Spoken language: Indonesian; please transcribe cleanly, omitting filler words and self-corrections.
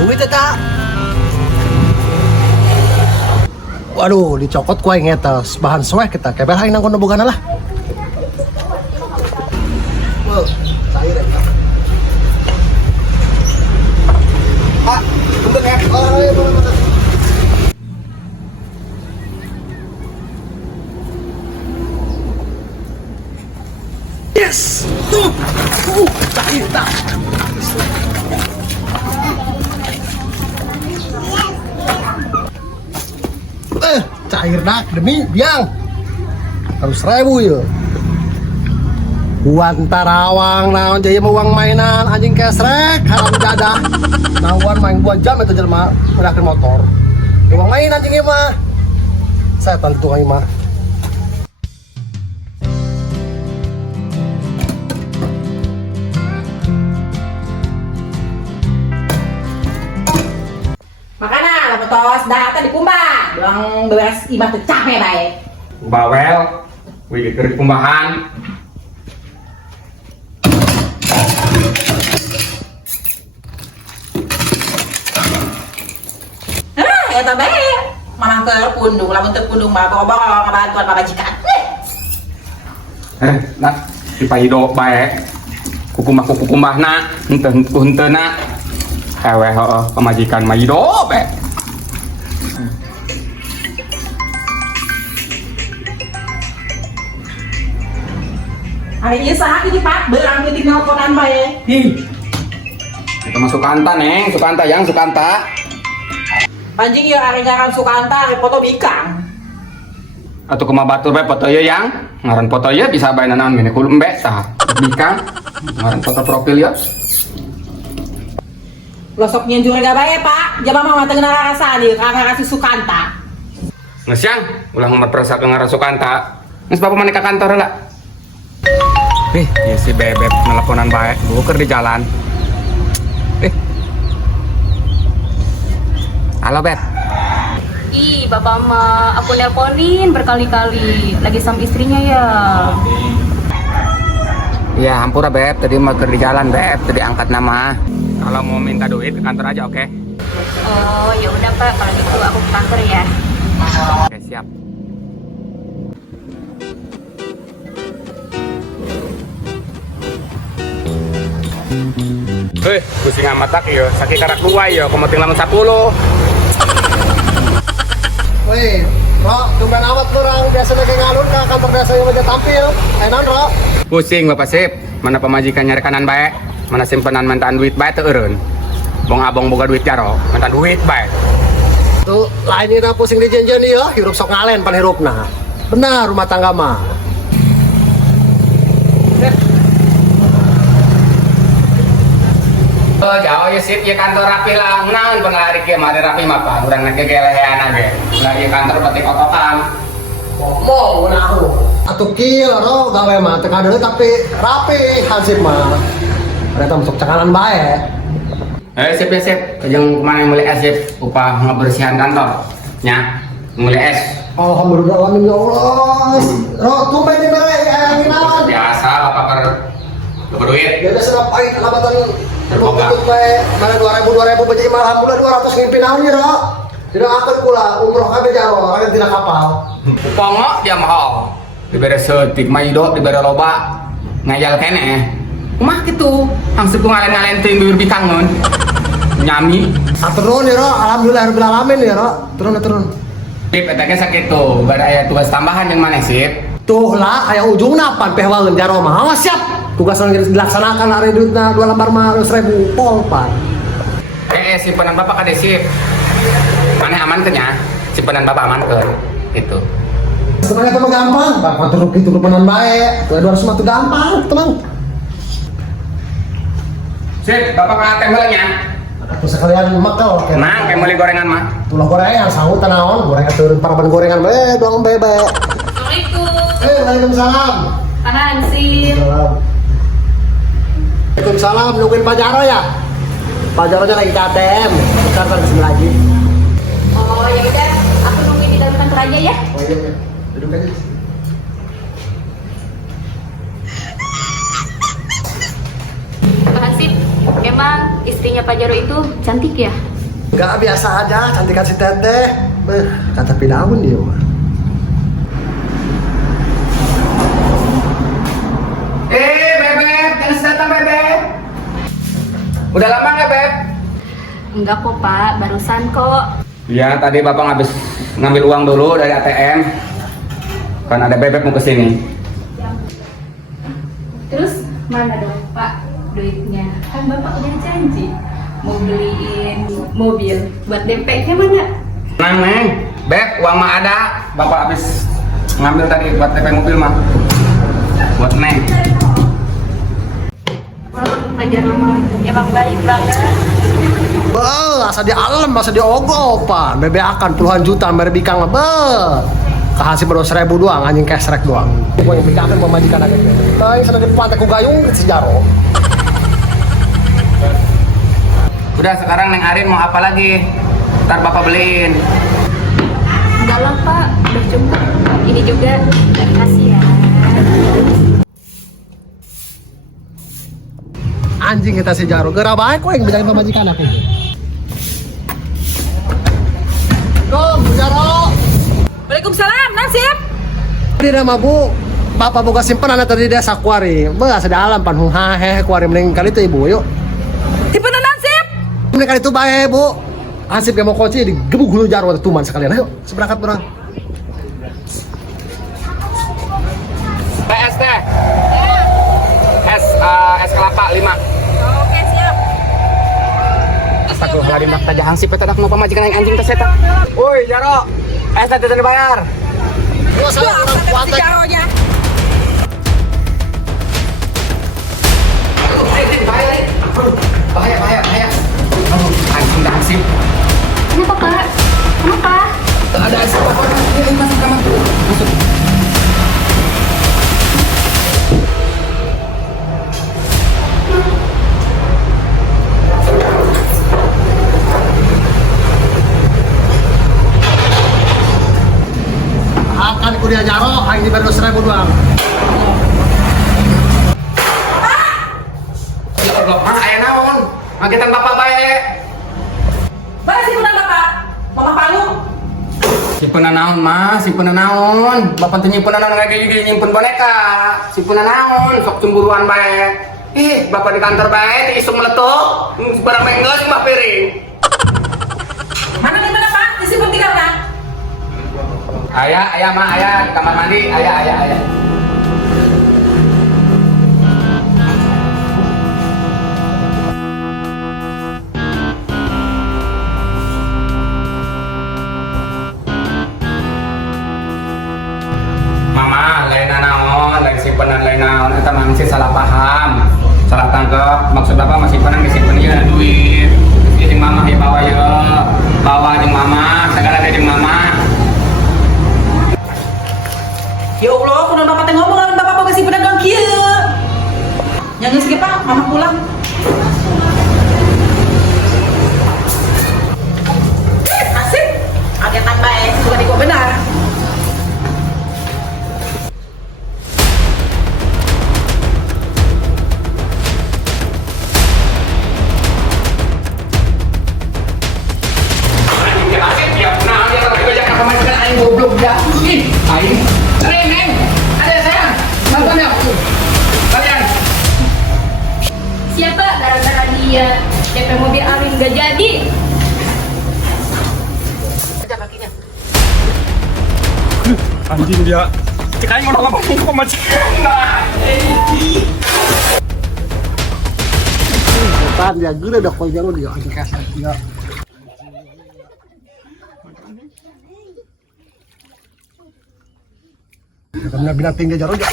duit eta. Waduh, dicokot kue ngetes bahan soek kita. Kayak belain nang kono bogana lah. Wah, cair eta. Pak, bentar ya. Oh, iya, bentar. Yes! Cair tak. Cair dak demi biang harus 1.000 ya. Buat tarawang naon jaya mau uang mainan anjing kesrek haram jadah. Nawan main 2 jam itu jelema udah ke motor. Uang main anjing ieu mah. Saya tentu ieu mah. Makana lepetos data di kumbang, bilang beres imah teh capek bae. Bawel, wih keur kumbahan. Eta bae. Mamah keur pundung, lamun teu pundung mah bawa ngabantuan majikan. Nak dipahido bae. Kukumbahna henteu-henteuna. Heweh heueuh pamajikan mah hidup be. Ari ieu saha di Pak? Beurang teh nelponan bae. Itu mah Sukanta neng, Sukanta. Anjing ieu ari ngaran Sukanta, ari foto bikang. Atuh kumaha batur bae foto ieu yang ngaran foto ieu bisa bae naon gini kudu embe tah. Bikang ngaran foto profil ieu. Losok nyenjur ga bae Pak. Jama mah teu ngarasaan ieu ngaran si Sukanta. Geus yang ulah memperasa ke ngaran Sukanta. Geus bapak maneh ka kantor heula. Ieu si bebek nelponan bae, gua keur di jalan. Halo Beb. Ih, bapak mah aku nelponin berkali-kali. Lagi sama istrinya ya. Iya, hampura Beb, tadi mau di jalan Beb, tadi angkat nama. Kalau mau minta duit ke kantor aja, oke? Oh, ya udah Pak, kalau gitu aku ke kantor ya. Oke, siap. Hei, pusing amat tak yo, sakit karak luai yo, komoting lamun 10. Woi, Ro, tumben amat kurang biasa lagi ngalur ke kantor biasa yang aja tampil. Enak, Ro. Pusing Bapak Sip, mana pemajikan nyari kanan baik, mana simpenan mantan duit baik teu eureun. Bong abong boga duit jaro, mantan duit baik. Tuh, lain ira pusing dijenjen ya, hirup sok ngalen pan hirupna. Benar rumah tangga mah. Oh, jauh ya Sip, ya kantor rapi lah. Naon pengelari kieu mah rapi mah Pak, urang nake gelehean ge. Lah ieu kantor pati kotokan. Mau aku. Atuh kieu Ro, gawe mah teu kadeuleu tapi rapi hansip mah. Ada masuk cakalan bae. Sip ya Sip, jeung kemana mulai es Sip, upah ngebersihan kantor. Nya, mulai es. Alhamdulillah amin ya Allah. Ro, tumben di mere naon? Biasa Bapak keur berduit. Ya biasa pahit lambatan Terbuka. untuk bae mana 2000 bejai mah alhamdulillah 200 ngimpi naon ya Ro. Tidak akan pula umroh kabeh jaro, ada tidak kapal. Pongo dia mahal. Dibere seutik mah hidup, dibere loba ngajal keneh. Kumaha kitu? Hangseup ngalen-ngalen teuing bibir bikangeun. Nyami. Atur nuhun ya Ro, alhamdulillah rabbil alamin ya Ro. Turun. Sip, eta ge sakitu, bar aya tugas tambahan yang mana Sip? Tuh lah aya ujungna pan peh waeun jaro mah. Awas siap. Tugas yang dilaksanakan hari duitna 2 lembar mah 100.000 pol pan. Simpenan Bapak kade Sip. Maneh aman teh nya? Simpenan Bapak aman ke? Itu. Sebenarnya itu mah gampang, Bapak turun gitu rupanan bae. 200 mah tuh gampang, tenang. Sip, Bapak ka tembel nya. Terus sekalian makel. Nah, kayak meuli gorengan mah. Tulah gorengan, sahut tanaon, gorengan turun parapan gorengan bae, doang bebe. Assalamualaikum. Waalaikumsalam. Kanan sih. Waalaikumsalam, nungguin Pak Jaro ya? Pak Jaro nya lagi ke ATM, bentar sebelah lagi. Oh, ya udah, aku nungguin di dalam kantor aja ya. Oh iya, duduk aja. Pak Hasib, emang Emang istrinya Pak Jaro itu cantik ya? Enggak, biasa aja, cantikan si Teteh. Kata pidaun dia mah. Bebek, jangan datang Bebek. Udah lama nggak Beb? Enggak kok Pak, barusan kok. Ya, tadi Bapak habis ngambil uang dulu dari ATM. Kan ada Bebek mau kesini. Terus mana dong Pak duitnya? Kan Bapak udah janji mau beliin mobil buat DP-nya mana? Tenang Neng, Beb, uang mah ada. Bapak habis ngambil tadi buat DP mobil mah. Buat Neng. Pak Jaro emang baik banget. Asal di alam, asal di ogo, Pak. Bebek akan puluhan juta, merebikang lah, Kahasih baru 1.000 doang, anjing kesrek doang. Gue yang bikakan memajikan aja. Nah, yang sudah di pantai ku gayung, si Jaro. Udah sekarang Neng Arin mau apa lagi? Ntar Bapak beliin. Enggak lah Pak, udah cukup. Ini juga kasih ya. Anjing kita si Jaro. Gerah baik kok yang bilangin pemajikan aku. Tuh, Bu Jaro. Waalaikumsalam, Nasib. Ini nama Bu. Bapak boga simpanan tadi di desa kuari. Bahasa di alam pan hahe kuari mending kali itu Ibu yuk. Tipe Nasib. Mending kali itu bae Bu. Ansip yang mau kunci digebuk hulu Jaro atau tuman sekalian. Ayo, seberangkat berang. PS teh. Es kelapa 5. Oke, siap. Astagfirullahaladzim, dak tajah hangsip eta dak mau pamajikan yang anjing teh eta. Woi, Jaro. Es teh teu dibayar. Gua saya kurang kuat. Si Jaronya. Bahaya. Anjing dah hangsip. Kenapa Pak? Kenapa? Ada es apa? Ini masuk kamar. Masuk. Akan kuliah Jaro, hanya di 1.000 doang. Ya Allah, aya naon? Ngagetan Bapak bae. Baik si Bapak. Mama Palu. Simpenan naon Mas, simpenan naon. Bapak teu nyimpen naon ngage nyimpen boneka. Simpenan naon, sok cemburuan bae. Ih, Bapak di kantor bae di isuk meletuk, barang menggeus mah piring. Mana di mana Pak? Disimpan tinggal kan? Ayah mah ayah di kamar mandi, ayah. Mama, lain naon, lain simpenan lain naon, eta mah masih salah paham, salah tangkap. Maksud Bapak masih simpenan disimpen ieu duit. Ieu jeung Mama ya bawa ya, bawa jeung Mama, segala teh jeung Mama. Ya Allah, kunaon Bapak teh ngomong lawan Bapak boga simpenan kang kieu. Nya geus ge Pak, Mama pulang. Asik. Agetan bae, sudah di gua benar. Goblok ya. Ih, aing. Neng. Ada saya. Nontonnya. Kalian. Siapa gara-gara dia DP mobil Arin gak jadi? Anjing dia. Cek aing mau ngomong kok majikan. Setan dia gede dah kau Jaro dia anjing kesrek dia. Kami binatang dia Jaro dia.